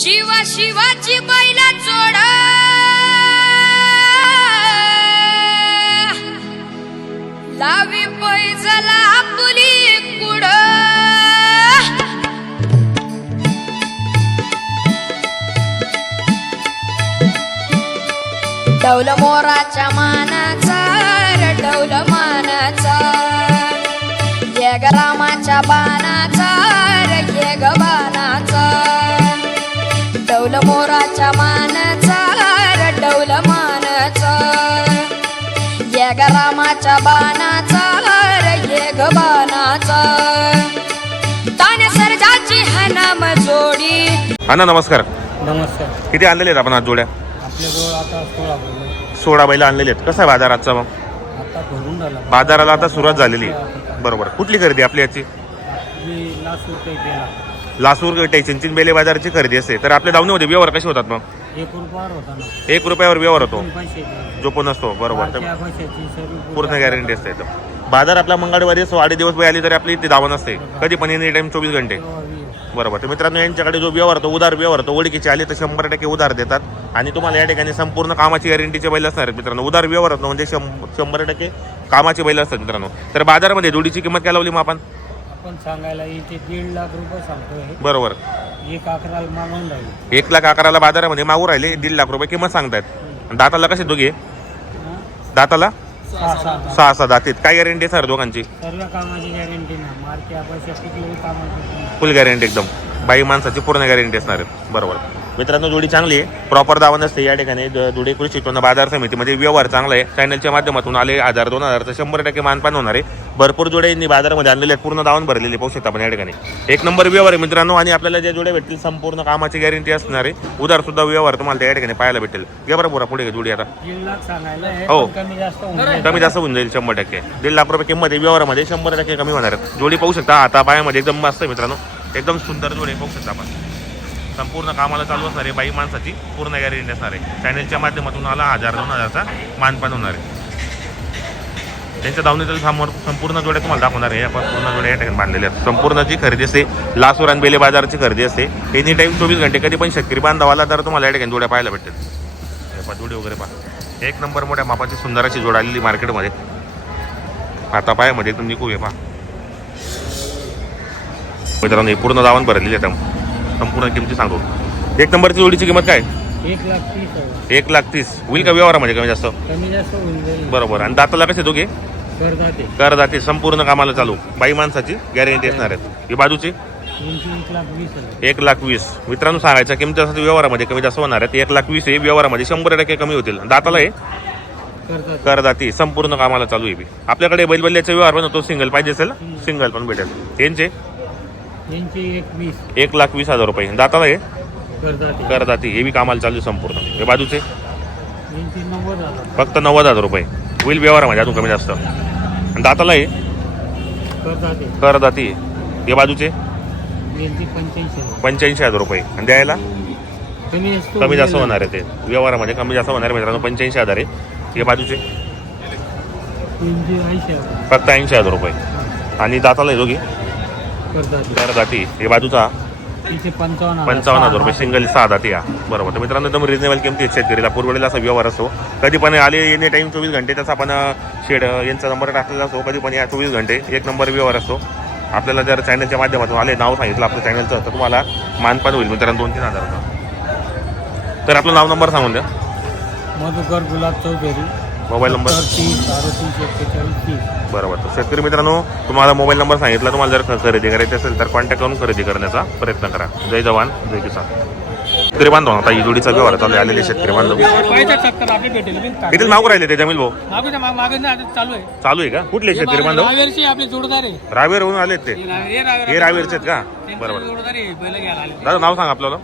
शिवा शिवाची बैला जोड लावी पैजला पुली कुड डौल मोराच्या मानाचा डौल मानाचा ये ग रामाच्या बाणाचा ये ग बाणाचा डौल मोराच्या मानाचा डौल मानाचा ये ग रामाच्या बाणाचा ये ग बाणाचा ताने सरजाची हनाम जोडी. हा ना, नमस्कार. नमस्कार. किती आणलेले आहेत आपण आज जोड्या? आपल्याजवळ आता 16 बैल 16 बैल आणलेले आहेत. कसा आहे बाजार आजचा? मग आता भरून झाला. बाजाराला आता सुरुवात झालेली आहे. बरोबर. कुठली खरेदी आपली याची? जी लासूर काही केला लासूर टेन्शनची बेले बाजाराची खरेदी असते. तर आपल्या दावणीमध्ये व्यवहार कसे होतात? मग 1 रुपयावर होता ना. 1 रुपयावर व्यवहार होतो पैसे दिले. जो पण असतो. बरोबर. तर त्या पैशाची सर्व पूर्ण गॅरंटी असते इथं. बाजार आपला मंगळवारी असतो, 8 दिवस आली तरी आपली इथे दावण असते. कधी पण एनी टाइम 24 घंटे. बरोबर. तर मित्रांनो, यांच्याकडे जो व्यवहार होतो, उधार व्यवहार होतो, ओळखीचे आले तर 100% उधार देतात आणि तुम्हाला या ठिकाणी संपूर्ण कामाची गॅरंटीचे बैल असणार आहेत मित्रांनो. उधार व्यवहार होतो म्हणजे 100% कामाचे बैल असतात मित्रांनो. तर बाजारामध्ये जोडीची किंमत काय लावली मग आपण? आपण सांगायला इथे 1.5 लाख रुपये सांगतोय. बरोबर. 1,11,000 मागून राहील. 1,11,000 बाजारामध्ये मागू राहिले. 1.5 लाख रुपये किंमत सांगतायत. दाताला कसे दोघे? दाताला 6 दातीत. काय गॅरंटी आहे सर दोघांची? सर्व कामाची गॅरंटी ना. मार्के पैसे कुठल्याही कामाची फुल गॅरंटी एकदम. बाई माणसाची पूर्ण गॅरंटी असणार आहे. बरोबर. मित्रांनो, जोडी चांगली आहे. प्रॉपर दावा नसते या ठिकाणी. जोडी कृषी उत्पन्न बाजार समितीमध्ये व्यवहार चांगला आहे. चॅनलच्या माध्यमातून आले 1,000-2,000 100% मानपान होणार आहे. भरपूर जोड्या यांनी बाजारामध्ये आणलेले आहेत. पूर्ण दावण भरलेले पाहू शकता आपण या ठिकाणी. 1 नंबर व्यवहार आहे मित्रांनो. आणि आपल्याला ज्या जोड्या भेटतील संपूर्ण कामाची गॅरंटी असणार आहे. उधार सुद्धा व्यवहार तुम्हाला त्या ठिकाणी पाहायला भेटेल. घ्या बरोबर पुढे जोडी आता. 1.5 लाख सांगायला आहे. हो. कमी जास्त होऊन जाईल. कमी जास्त होऊन जाईल 100%. 1.5 लाख रुपये किंमत आहे. व्यवहारामध्ये 100% कमी होणार आहे. जोडी पाहू शकता. आता पायामध्ये एकदम मस्त आहे मित्रांनो. एकदम सुंदर जोडी पाहू शकता आपण. संपूर्ण कामाला चालू असणार आहे. बाई माणसाची पूर्ण गॅरंटी असणार आहे. चॅनलच्या माध्यमातून आला 1,000-2,000चा मानपान होणार आहे. त्यांच्या दावणीतील संपूर्ण जोड्या तुम्हाला दाखवणार आहे. आपण पूर्ण जोड्या या ठिकाणी बांधलेल्या आहेत. संपूर्ण जी खरेदी असते लासूर आणि बेले बाजाराची खरेदी असते. एनी टाईम 24 घंटे कधी पण शेतकरी बांधवाला तर तुम्हाला या ठिकाणी जोड्या पाहायला भेटतील. जोडी वगैरे पहा. 1 नंबर मोठ्या मापाची सुंदर अशी जोड आलेली मार्केटमध्ये. आता पायामध्ये एकदम निकू आहे पहा मित्रांनो. पूर्ण दावण भरलेली आहे. संपूर्ण किमती सांगतो. 1 नंबरची जोडीची किंमत काय? 1,30,000. 1,30,000 होईल का व्यवहारामध्ये कमी जास्त? कमी जास्त होऊन जाईल. बरोबर. आणि दाताला कसे दोघे? करदाते. करदाते. संपूर्ण कामाला चालू. बाई माणसाची गॅरंटी असणार आहेत. ही बाजूची 1,20,000. 1,20,000 मित्रांनो सांगायच्या किमती असतात व्यवहारामध्ये कमी जास्त होणार आहेत. 1,20,000 हे व्यवहारामध्ये 100% कमी होतील. दाताला हे करदाती. संपूर्ण कामाला चालू आहे. आपल्याकडे बैलबल्ल्याचा व्यवहार पण होतो. सिंगल पाहिजे असेल सिंगल पण भेटेल. यांचे 1,20,000 रुपये. दाताला हे करदाती. हे बी कामाला चालू संपूर्ण. हे बाजूचे 90,000. फक्त 90,000 रुपये होईल व्यवहारामध्ये अजून कमी जास्त. दाताला हे करदाती. हे बाजूचे 85,000 रुपये. आणि द्यायला कमी जास्त होणार आहे. ते व्यवहारामध्ये कमी जास्त होणार आहे मित्रांनो. 85,000 आहे. हे बाजूचे फक्त 80,000 रुपये. आणि दाताला हे दोघी करदाती. हे बाजूचा 55,000 रुपये. सिंगल 6 दाती. या बरोबर. तर मित्रांनो, एकदम रिजनेबल किमती आहेत. शेतकरीला पुरवलेला असा व्यवहार असतो. कधी पण आले एनी टाईम 24 घंटे. त्याचा आपण शेड यांचा नंबर टाकलेला असतो. कधी पण या 24 घंटे 1 नंबर व्यवहार असतो. आपल्याला जर चॅनलच्या माध्यमातून आले नाव सांगितलं आपलं चॅनलचं तर तुम्हाला मानपान होईल मित्रांनो 2-3 हजाराचं. तर आपलं नाव नंबर सांगून द्या. मधुकर गुलाब चौधरी. Mobile number 30-38-41. बरोबर. तर शेतकरी मित्रांनो, तुम्हाला मोबाईल नंबर सांगितला. तुम्हाला जर खरेदी करायची असेल तर कॉन्टॅक्ट करून खरेदी करण्याचा प्रयत्न करा. जय जवान जय किसान. शेतकरी बांधव आता ही जोडीचा व्यवहार चालू आलेले शेतकरी बांधव. किती नाव राहिले ते जमील भाऊ? चालू आहे का? कुठले शेतकरी बांधव? रावेरहून आलेत ते. हे रावेरचे आहेत का? बरोबर. दादा नाव सांगा आपल्याला.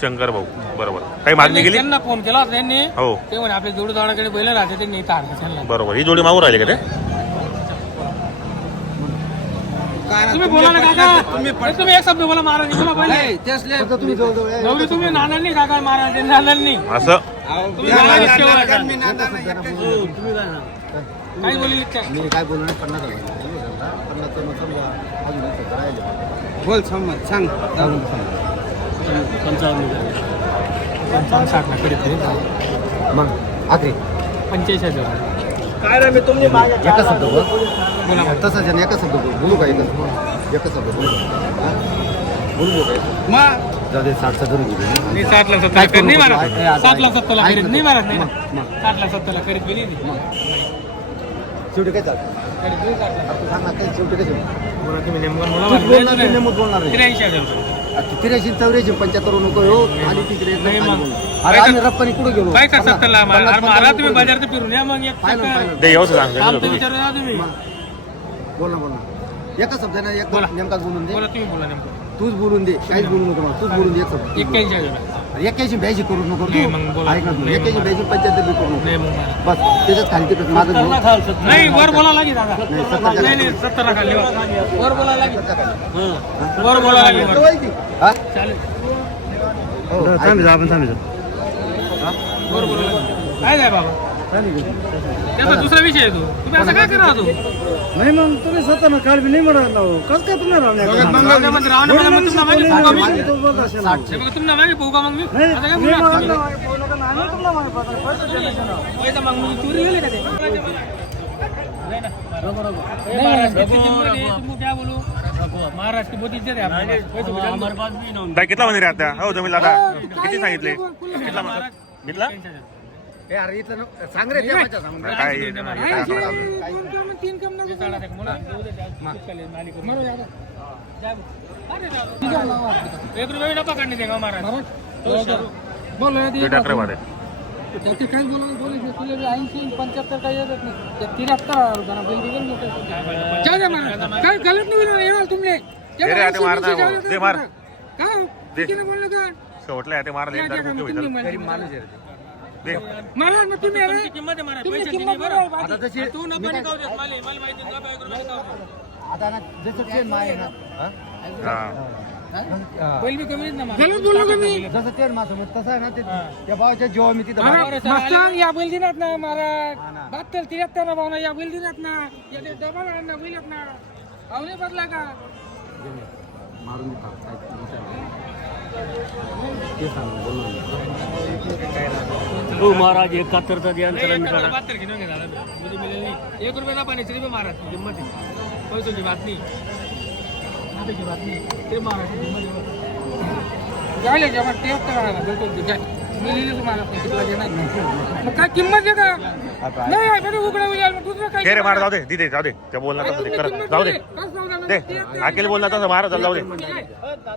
शंकर भाऊ. बरोबर. काही मागणी केली? त्यांना फोन केला होता त्यांनी. हो. ते म्हणे आपल्या जोडीदाराकडे बैल राहते ते नेता आणले. बरोबर. ही जोडी मागू राहिले का ते? तुम्ही बोला ना काका. तुम्ही एक शब्द बोला महाराज. तुम्ही नानांनी काका महाराज नानांनी असं काही बोलली काय बोलणार? 50,000 बोल सांग. 55 ना करीत मग आखरी 85,000 काय रे मी तुम्ही एका शब्द बोल तसंच आहे ना, एका शब्द बोल बोलू का एकच शब्द बोलू हा? बोलू काय मग जाऊ दे 60 धरून घेऊ मी 60 ला 70 नाही मारत 7 ला 70 ला करीत नाही मारत नाही मग 60 ला 70 ला करीत गेली नाही शेवटी काय चालतं करीत गेली 60 ला. सांग ना काय शेवटी काय शेवटी बोला तुम्ही नेमकं तूच बोला बोलणार नाही, नेमकं बोलणार नाही 83,000 रुपये. 83 84 75 नको हो आणि तिकडे एकदम नाही खाली मग. बोल. अरे आम्ही रप्पानी कुठे गेलो काय का 70 ला मारा 50 मारा तुम्ही कुठं बाजारात फिरून या मग एक पाहिलं, पाहिलं. दे येऊ सांग चालतं विचारू या तुम्ही बोल ना एका शब्दाने एक बोला. नेमकाच बोलून दे बोला तुम्ही बोला नेमकं तूच बोलून दे काहीच बोलू नको मला तूच बोलून दे एक शब्द 81,000 एक्क्याऐंशी 82 करू नको नाही, मग बोला. ऐक ना तू नाही, 81 मग. 82 75 बी करू नको नाही मग मारा. बस त्याच्याच खाली तिकडे माझं बोल. नाही वर बोला लागेल दादा नाही, 70 नाही नाही 70 ला खाली वर बोला लागेल वर बोला लागेल वर. हा? चालेल हो, ऐक. वर बोला लागेल काय नाही बाबा त्याचा दुसरा विषय आहे तो तुम्ही असं काय करा तू नाही मग तुम्ही स्वतः काल बी नाही म्हणत ना कसं काय तुम्ही राहणार रावण्यामध्ये मग तुम्हाला मागे पोहू का मी हे बघा तुम्हाला मागे पोहू का मग मी आता काय बोलणार पैसा मग मी चोरी गेले का ते नाही ना महाराज की मध्ये तुम्ही काय बोलू महाराज की बोती दे पैसे काय कितला मध्ये राहत्या हो जमीन दादा किती सांगितले कितला घेतला हे अरे इथलं सांग रे त्या माझ्या सांग काय एक रुपये डब्बा काढणे देगा महाराज बोल टाकरे मध्ये त्याचे काय बोलायचं तुला 80 75 काही येत नाही 73 रुपयाला बिल दिलं जाऊ दे महाराज काय गलत नाही येणार तुमले दे रे आता मार ना दे मार काय किती बोललं का शेवटला आता मार एक मुख्य होईल गरीब माणूस आहे रे. दे मला मग तुम्ही किंमत आहे मारा पैसे दिले बरं आता जशी तू न पाणी खाऊ देत मला माहिती का बाय करून खाऊ आता ना जसं चेन माय आहे ना हा? हा बैल बी कमी ना गलत बोललो का मी जसं चेन मास तसं आहे ना ते त्या भावाच्या जेव्हा मी तिथं मस्तान या बैल दिनात ना महाराज 72 73 ना भावना या बैल दिनात ना या डबल ना बैल ना आवले बदला का मारून दे पाव. काय ते सांग बोलू हो महाराज 71 ध्यान चरण करा 72 घेऊन घे दादा मुझे मिळेल नाही 1 रुपया पाणी तरी महाराज किंमत आहे पैशाची बात नाही आताची बात नाही ते महाराज जायला जेव्हा टेप करा बिलकुल ठीक आहे मी लिहिली तुम्हाला कितीला देणार नाही मग काय किंमत आहे का नाही बरं उघडा होईल मग दुसरं काय दे रे मार जाऊ दे दिदे जाऊ दे त्या बोलणार तसं ते कर जाऊ दे दे अकेले बोलणार तसं मार जाऊ दे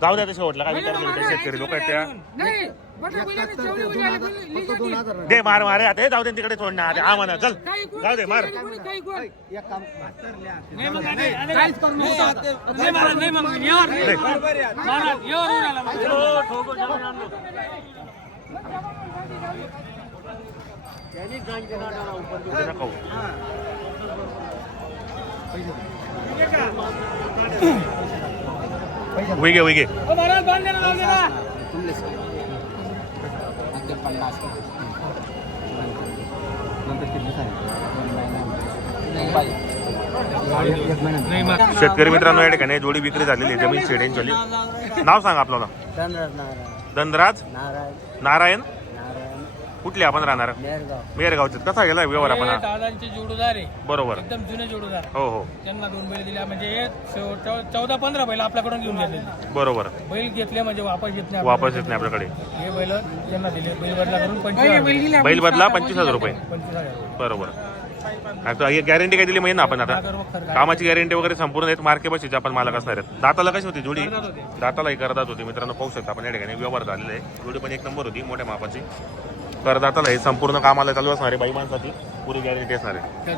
जाऊ दे शेवटला काय विचार शेतकरी लोक आहेत त्या नाही बरं बोलले चौरी बोलले दे मार मारे आता जाऊ दे तिकडे सोडणार हा म्हणा चल जाऊ दे मार काही कोण एक काम नाही मग काहीच करू नको. नाही महाराज, नाही मग यावर महाराज यावर येऊन आला मग. दे ना खाऊ. उई घे ओ महाराज बांध देना बांध देना नंतर किती नाही मग शेतकरी मित्रांनो या ठिकाणी जोडी विक्री झालेली आहे जमीन शेड्यांची नाव सांगा आपल्याला धनराज नारायण कुठले आपण राहणार मेरगावचे कसा गेला व्यवहार आपण हा? दादांचे जोडीदार आहे बरोबर एकदम जुने जोडीदार हो हो त्यांना 2 बैल दिल्या म्हणजे 14-15 बैल आपल्याकडून घेऊन गेले बरोबर बैल घेतले म्हणजे वापस येत नाही वापस येत नाही आपल्याकडे हे बैल त्यांना दिले बैल बदला करून 25,000 बैल बदला 25,000 रुपये 25,000 बरोबर गॅरंटी काय दिली माहिती ना आपण आता कामाची गॅरंटी वगैरे संपूर्ण आहेत मार्के बशीचे आपण मालक असणार आहेत दाताला कशी होती जोडी दातालाही करदात होती मित्रांनो पाहू शकता आपण या ठिकाणी व्यवहार झालेला आहे जोडी पण 1 नंबर होती मोठ्या मापाची करदाताला हे संपूर्ण कामाला चालू असणारे बाई माणसाची पुरी गॅरंटी असणार आहे